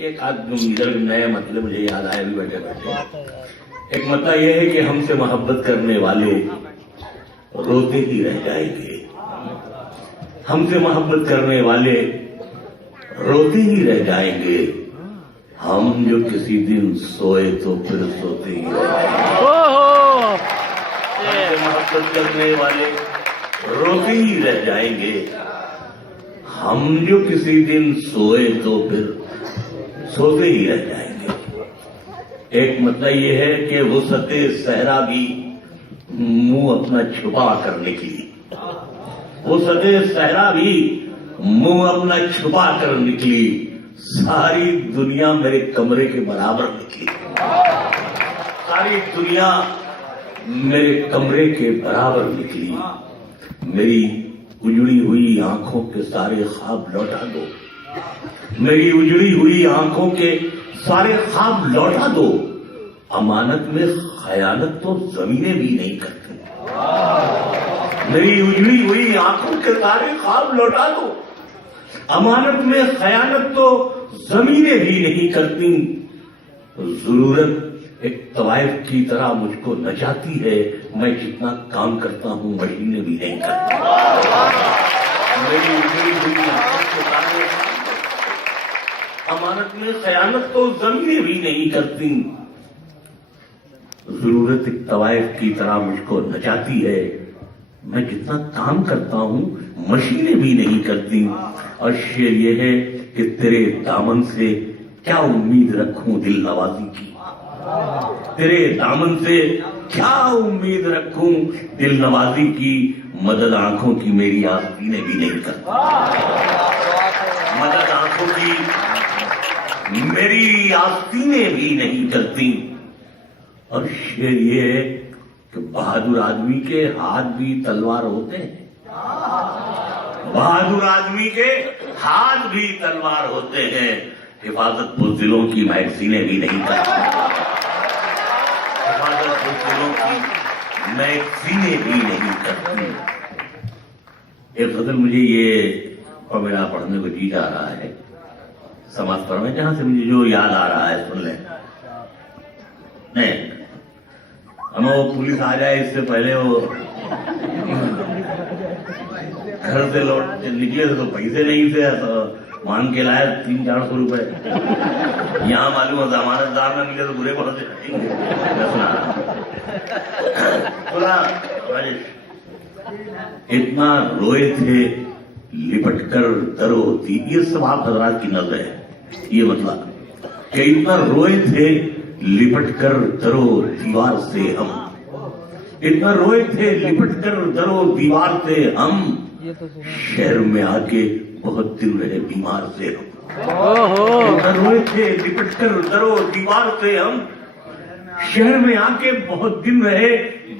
ایک آدھ نئے مطلب مجھے یاد آئے بھی بیٹھے بیٹھے. ایک مطلب یہ ہے کہ ہم سے محبت کرنے والے روتے ہی رہ جائیں گے. ہم سے محبت کرنے والے روتے ہی رہ جائیں گے. ہم جو کسی دن سوئے تو پھر سوتے ہی رہ جائیں گے. ہم سے محبت کرنے والے روتے ہی رہ جائیں گے. ہم جو کسی دن سوئے تو پھر سوتے ہی رہ جائیں گے. ایک مطلب یہ ہے کہ وسعت صحرا بھی منہ اپنا چھپا کر نکلی. وسعت صحرا بھی منہ اپنا چھپا کر نکلی. ساری دنیا میرے کمرے کے برابر نکلی. ساری دنیا میرے کمرے کے برابر نکلی. میری اجڑی ہوئی آنکھوں کے سارے خواب لوٹا دو. میری اجڑی ہوئی آنکھوں کے سارے خواب لوٹا دو. امانت میں خیانت تو زمینیں بھی نہیں کرتی. میری اجڑی ہوئی آنکھوں کے سارے خواب لوٹا دو. امانت میں خیانت تو زمینیں بھی نہیں کرتی. ضرورت ایک طوائف کی طرح مجھ کو نچاتی ہے. میں جتنا کام کرتا ہوں مشینیں بھی نہیں کرتی. میری اجڑی ہوئی آنکھوں کے سارے امانت میں خیانت تو زمینیں بھی نہیں کرتی. ضرورت ایک طوائف کی طرح مجھ کو نچاتی ہے. میں جتنا کام کرتا ہوں مشینیں بھی نہیں کرتی. اور شعر یہ ہے کہ تیرے دامن سے کیا امید رکھوں دل نوازی کی. تیرے دامن سے کیا امید رکھوں دل نوازی کی. مدد آنکھوں کی میری آستینیں بھی نہیں کرتی. مدد آنکھوں کی میری آستینیں بھی نہیں کرتی. اور شعر یہ ہے کہ بہادر آدمی کے ہاتھ بھی تلوار ہوتے ہیں. بہادر آدمی کے ہاتھ بھی تلوار ہوتے ہیں. حفاظت بزدلوں کی میگزینیں بھی نہیں کرتی. حفاظت بزدلوں کی میگزینیں بھی نہیں کرتی. ایک غزل مجھے یہ اور میرا پڑھنے کو جی جا رہا ہے. سماج پر میں جہاں سے مجھے جو یاد آ رہا ہے سن لیں. نہیں ہمیں وہ پولیس آ جائے اس سے پہلے وہ گھر سے لوٹ نکلے تھے تو پیسے نہیں تھے تو مان کے لائے 300-400 روپے. یہاں معلوم ہے ضمانت دار نہ ملے تو برے پڑ جائیں گے. اتنا روئے تھے لپٹ کر درو تھی. یہ سب آپ حضرات کی نظر ہے. یہ مطلب کہ اتنا روئے تھے لپٹ کر درو دیوار سے ہم. اتنا روئے تھے لپٹ کر درو دیوار سے ہم. شہر میں آ کے بہت دن رہے بیمار سے ہم. اتنا روئے تھے لپٹ کر درو دیوار سے ہم. شہر میں آ کے بہت دن رہے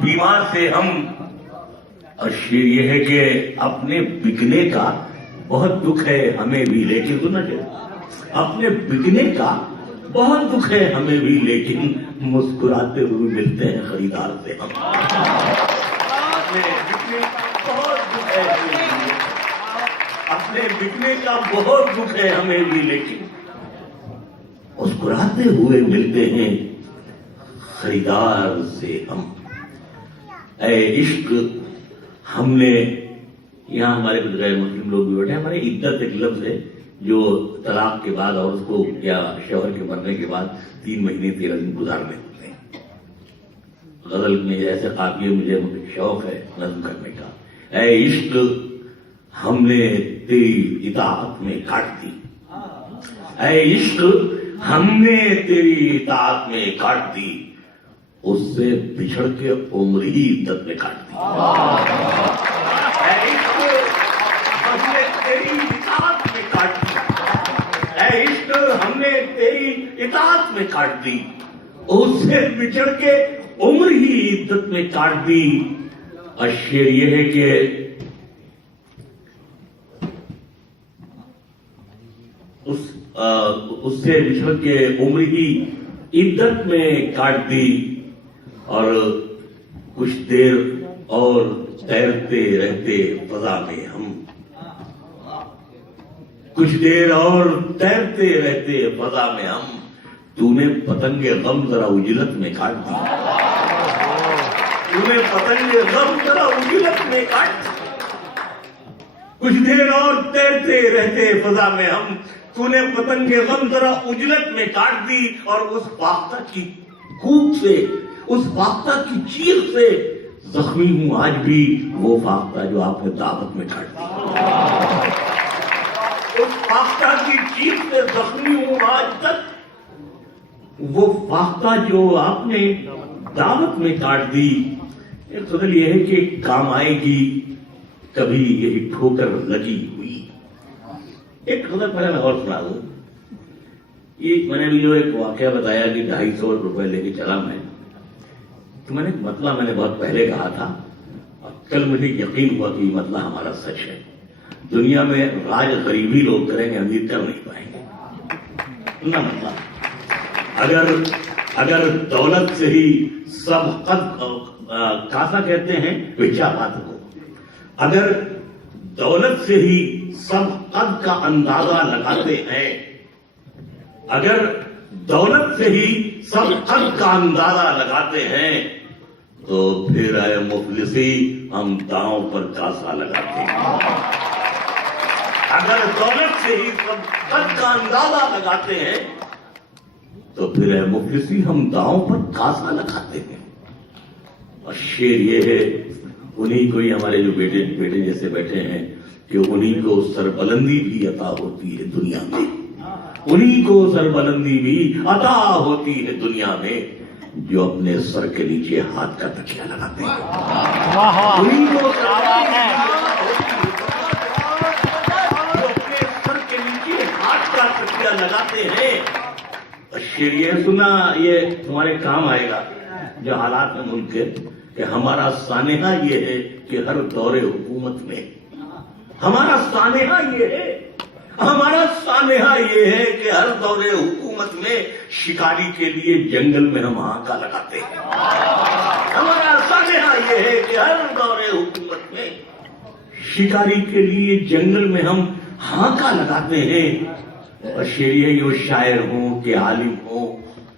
بیمار سے ہم. اور شعر یہ ہے کہ اپنے بکنے کا بہت دکھ ہے ہمیں بھی لیکن سننا چاہیے. اپنے بکنے کا بہت دکھ ہے ہمیں بھی لیکن مسکراتے ہوئے ملتے ہیں خریدار سے ہم. اپنے بکنے کا بہت دکھ ہے ہمیں بھی لیکن مسکراتے ہوئے ملتے ہیں خریدار سے ہم. اے عشق ہم نے یہاں ہمارے کچھ غیر مسلم لوگ بھی بیٹھے. ہمارے عدت ایک لفظ ہے جو طلاق کے بعد اور اس کو یا شوہر کے مرنے کے بعد 3 مہینے 13 دن گزارنے ہوتے ہیں. غزل میں ایسے قافیے مجھے شوق ہے نظم کرنے کا. اے عشق ہم نے تیری اطاعت میں کاٹ دی. اے عشق ہم نے تیری اطاعت میں کاٹ دی. اس سے بچھڑ کے عمر ہی عدت میں کاٹ دی. اے عشق ہم نے تیری اطاعت میں کاٹ دی. اے عشق ہم نے تیری اطاعت میں کاٹ دی. اس سے بچھڑ کے عمر ہی عدت میں کاٹ دی. اور شعر یہ ہے کہ اس سے بچھڑ کے عمر ہی عدت میں کاٹ دی. اور کچھ دیر اور تیرتے رہتے فضا میں ہم. کچھ دیر اور تیرتے رہتے فضا میں ہم، تو نے پتنگ غم ذرا اجلت میں کاٹ دی، تو نے پتنگ غم ذرا اجلت میں کاٹ دی، کچھ دیر اور تیرتے رہتے فضا میں ہم، تو نے پتنگ غم ذرا اجلت میں کاٹ دی، اور اس فاختہ کی کوپ سے، اس فاختہ کی چیخ سے زخمی ہوں آج بھی، وہ فاختہ جو آپ نے دعوت میں کاٹ دی، اس فاختہ کی چیخ سے زخمی ہوں آج تک، وہ فاختہ جو آپ نے دعوت میں کاٹ دی۔ ایک غزل یہ ہے کہ کام آئے گی کبھی یہی ٹھوکر لگی ہوئی۔ ایک غزل پہلے میں اور سنا دوں، یہ میں نے بھی جو ایک واقعہ بتایا کہ 250 روپے لے کے چلا میں، تو میں نے ایک مطلع میں نے بہت پہلے کہا تھا، اور کل مجھے یقین ہوا کہ یہ مطلع ہمارا سچ ہے۔ دنیا میں راج غریبی لوگ کریں گے، امیر کر نہیں پائیں گے۔ نہ مطلب اگر دولت سے ہی سب قد کاسا کہتے ہیں وچا بات کو، اگر دولت سے ہی سب قد کا اندازہ لگاتے ہیں، اگر دولت سے ہی سب قد کا اندازہ لگاتے ہیں، تو پھر اے مفلسی ہم داؤں پر کاسا لگاتے ہیں۔ اگر دولت سے ہی سب قد کا اندازہ لگاتے ہیں، تو پھر اے مفلسی ہم داؤں پر کاسا لگاتے ہیں۔ اور شعر یہ ہے، انہی کو ہی ہمارے جو بیٹے جیسے بیٹھے ہیں، کہ انہی کو سربلندی بھی عطا ہوتی ہے دنیا میں، انہی کو سربلندی بھی عطا ہوتی ہے دنیا میں، جو اپنے سر کے نیچے ہاتھ کا تکیہ لگاتے ہیں۔ انہی کو سربلندی بھی عطا ہوتی ہے جو اپنے سر کے نیچے ہاتھ کا تکیہ لگاتے ہیں۔ شعر یہ سنا، یہ تمہارے کام آئے گا جو حالات میں ملک کے، کہ ہمارا سانحہ یہ ہے کہ ہر دور حکومت میں، ہمارا سانحہ یہ ہے، ہمارا سانحہ یہ ہے کہ ہر دور حکومت میں شکاری کے لیے جنگل میں ہم ہانکا لگاتے ہیں۔ ہمارا سانحہ یہ ہے کہ ہر دور حکومت میں شکاری کے لیے جنگل میں ہم ہانکا لگاتے ہیں۔ اور شعر یہ، وہ شاعر ہوں کہ عالم ہوں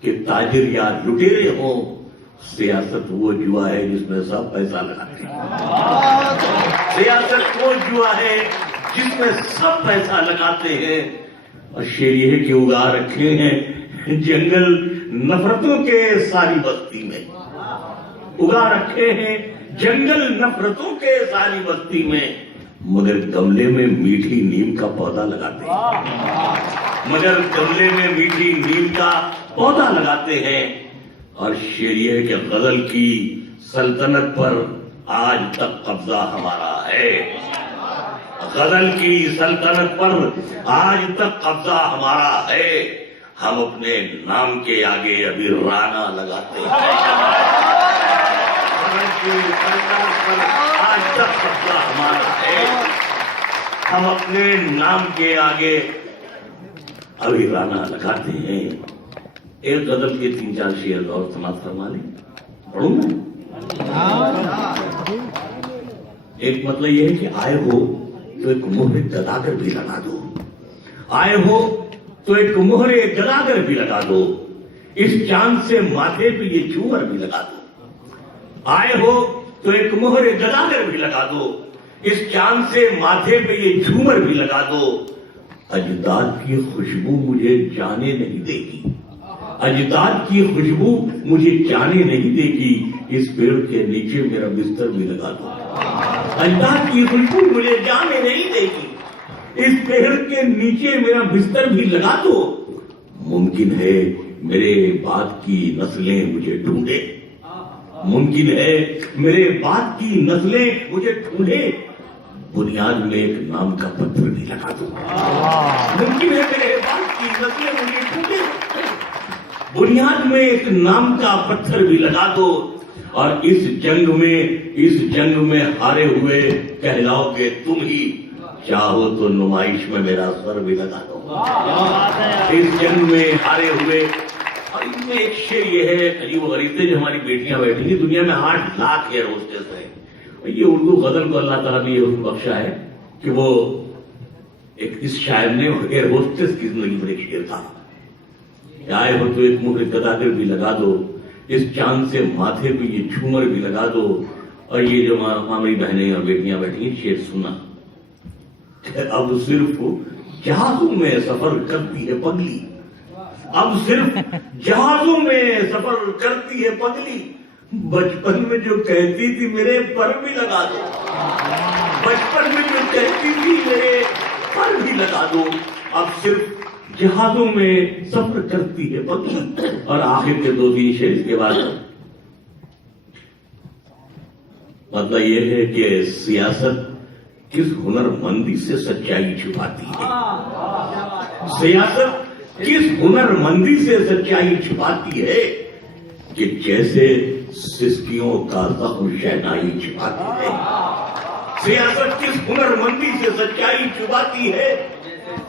کہ تاجر یا لٹیرے ہوں، سیاست وہ جوا ہے جس میں سب پیسہ لگاتے ہیں۔ سیاست وہ جوا ہے جس میں سب پیسہ لگاتے ہیں۔ اور شعر یہ ہے کہ اگا رکھے ہیں جنگل نفرتوں کے ساری بستی میں، اگا رکھے ہیں جنگل نفرتوں کے ساری بستی میں، مگر گملے میں میٹھی نیم کا پودا لگاتے ہیں، مگر گملے میں میٹھی نیم کا پودا لگاتے ہیں۔ اور شعر یہ ہے کہ غزل کی سلطنت پر آج تک قبضہ ہمارا ہے، غزل کی سلطنت پر آج تک قبضہ ہمارا ہے، ہم اپنے نام کے آگے ابھی رانا لگاتے ہیں۔ غزل کی سلطنت پر آج تک قبضہ ہمارا ہے، ہم اپنے نام کے آگے ابھی رانا لگاتے ہیں۔ ایک غزل کے 3-4 شعر اور سماعت فرما لیں، پڑھوں میں۔ ایک مطلب یہ ہے کہ آئے ہو تو ایک مہر گداگر بھی لگا دو، آئے ہو تو ایک مہر گداگر بھی لگا دو، اس چاند سے ماتھے پہ یہ جھومر بھی لگا دو، آئے ہو تو ایک مہر گداگر بھی لگا دو، اس چاند سے ماتھے پہ یہ جھومر بھی لگا دو، اجداد کی خوشبو مجھے جانے نہیں دے گی، اجداد کی خوشبو مجھے جانے نہیں دے گی، اس پیڑ کے نیچے میرا بستر بھی لگا دو، اجداد کی خوشبو مجھے جانے نہیں دے گی، اس پیڑ کے نیچے میرا بستر بھی لگا دو، ممکن ہے میرے بعد کی نسلیں مجھے ڈھونڈے، ممکن ہے میرے بعد کی نسلیں مجھے ڈھونڈے، بنیاد میں ایک نام کا پتھر بھی لگا دو، ممکن ہے میرے بعد کی نسلیں مجھے ڈھونڈے، بنیاد میں ایک نام کا پتھر بھی لگا دو، اور اس جنگ میں ہارے ہوئے کہلاؤ گے تم ہی، چاہو تو نمائش میں میرا سر بھی لگا دو، اس جنگ میں ہارے ہوئے۔ اور اس میں ایک شعر یہ ہے، عجیب و غریب سے، جو ہماری بیٹیاں بیٹھی ہیں دنیا میں 8 لاکھ ایئر ہوسٹس ہیں، یہ اردو غزل کو اللہ تعالیٰ نے یہ حکم بخشا ہے کہ وہ اس شاعر نے ایئر ہوسٹس کی زندگی میں ایک شعر تھا، آئے ہو تو ایک مہر گداگر بھی لگا دو، اس چاند سے ماتھے پہ یہ جھومر بھی لگا دو، اور یہ جو ہماری بہنیں اور بیٹیاں بیٹھی ہیں شعر سنا، اب صرف جہازوں میں سفر کرتی ہے پگلی، اب صرف جہازوں میں سفر کرتی ہے پگلی، بچپن میں جو کہتی تھی میرے پر بھی لگا دو، بچپن میں جو کہتی تھی میرے پر بھی لگا دو، اب صرف جہازوں میں سفر کرتی ہے پگلی۔ اور آخر کے 2-3 شعر اس کے بعد مطلب یہ ہے کہ سیاست کس ہنر مندی سے سچائی چھپاتی ہے، سیاست کس ہنر مندی سے سچائی چھپاتی ہے، کہ جیسے سسکیوں کا زخم شہنائی چھپاتی ہے، سیاست کس ہنر مندی سے سچائی چھپاتی ہے،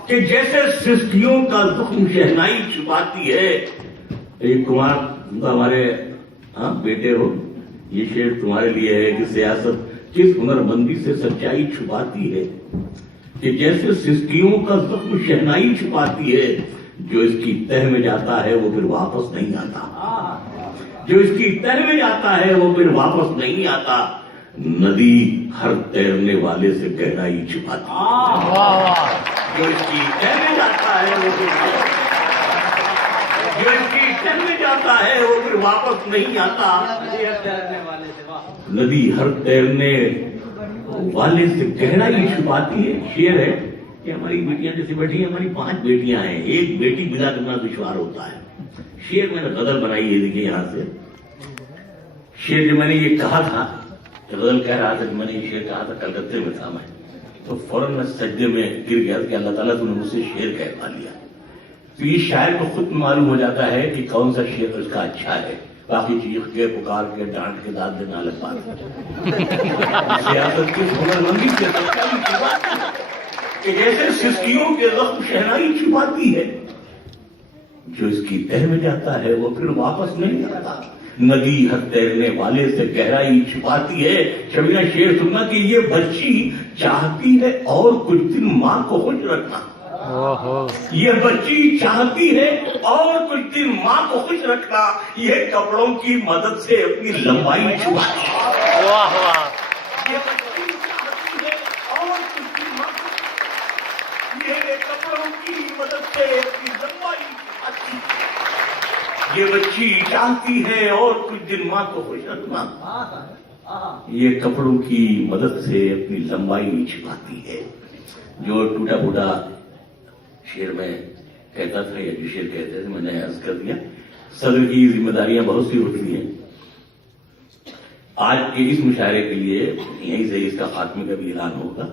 کہ جیسے سسکیوں کا زخم شہنائی چھپاتی ہے۔ ایک کمار ہمارے بیٹے ہو، یہ شعر تمہارے لیے ہے کہ سیاست کس ہنر مندی سے سچائی چھپاتی ہے، کہ جیسے سسکیوں کا زخم شہنائی چھپاتی ہے، جو اس کی تہ میں جاتا ہے وہ پھر واپس نہیں آتا، جو اس کی تہ میں جاتا ہے وہ پھر واپس نہیں آتا، ندی ہر تیرنے والے سے گہرائی چھپاتی ہے، جو اس کی تہ میں جاتا ہے وہ پھر جو اس کی تہ میں جاتا ہے وہ پھر واپس نہیں آتا، ندی ہر تیرنے والے سے گہرائی چھپاتی ہے۔ شعر ہے کہ ہماری بیٹیاں جیسے بیٹھی ہیں، ہماری 5 بیٹیاں ہیں، ایک بیٹی بلا کرنا دشوار ہوتا ہے۔ شعر میں نے غزل بنائی ہے، دیکھیے یہاں سے شعر جو میں نے یہ کہا تھا، غزل کہہ رہا تھا کہ میں نے یہ شعر کہا تھا، کلکتے میں تھا میں، تو فوراً میں سجدے میں گر گیا کہ اللہ تعالیٰ تو نے مجھ سے شعر کہہ لیا۔ تو یہ شاعر کو خود معلوم ہو جاتا ہے کہ کون سا شعر اس کا اچھا ہے، باقی چیخ کے پکار کے ڈانٹ کے داد دینا الگ بات ہے۔ سیاست کی ہنر مندی سے سچائی چھپاتی ہے، کہ جیسے سسکیوں کے زخم شہنائی چھپاتی ہے، جو اس کی تہ میں جاتا ہے وہ پھر واپس نہیں آتا، ندی ہر تیرنے والے سے گہرائی چھپاتی ہے۔ شبینہ شعر سننا کہ یہ بچی چاہتی ہے اور کچھ دن ماں کو خوش رکھنا، یہ بچی چاہتی ہے اور کچھ دن ماں کو خوش رکھنا، یہ کپڑوں کی مدد سے اپنی لمبائی چھپاتی ہے، یہ بچی چاہتی ہے اور کچھ دن ماں کو، یہ کپڑوں کی مدد سے اپنی لمبائی چھپاتی ہے، یہ بچی چاہتی ہے اور کچھ دن ماں کو خوش رکھنا، یہ کپڑوں کی مدد سے اپنی لمبائی چھپاتی ہے۔ جو ٹوٹا پھوٹا شعر میں کہتا تھا یا جو شعر کہتے تھے میں نے عرض کر دیا، صدر کی ذمہ داریاں بہت سی ہوتی ہیں۔ آج کے اس مشاعرے کے لیے یہیں سے اس کا خاتمے کا بھی اعلان ہوگا۔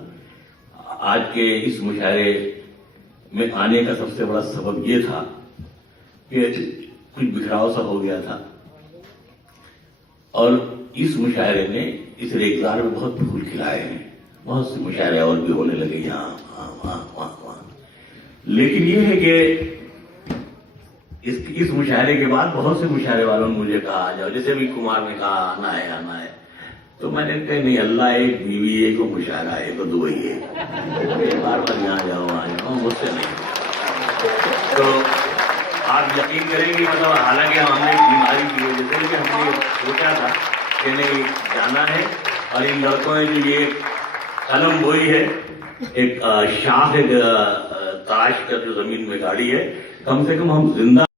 آج کے اس مشاعرے میں آنے کا سب سے بڑا سبب یہ تھا کہ کچھ بکھراؤ سا ہو گیا تھا، اور اس مشاعرے نے اس ریگزار میں بہت پھول کھلائے ہیں، بہت سے مشاعرے اور بھی ہونے لگے یہاں وہاں، لیکن یہ ہے کہ اس مشاعرے کے بعد بہت سے مشاعرے والوں نے مجھے کہا آ جاؤ، جیسے بھی کمار نے کہا آنا ہے، تو میں نے کہا نہیں، اللہ ایک، بیوی ایک، کو مشاعرہ ایک، کو دبئی ہے، بار بار یہاں جاؤ مجھ سے نہیں۔ تو آپ یقین کریں گے، مطلب حالانکہ ہم نے بیماری کی وجہ سے کہ ہم نے سوچا تھا کہ نہیں جانا ہے، اور ان لڑکوں نے جو یہ قلم بوئی ہے، ایک شاخ تاش کا جو زمین میں گاڑی ہے، کم سے کم ہم زندہ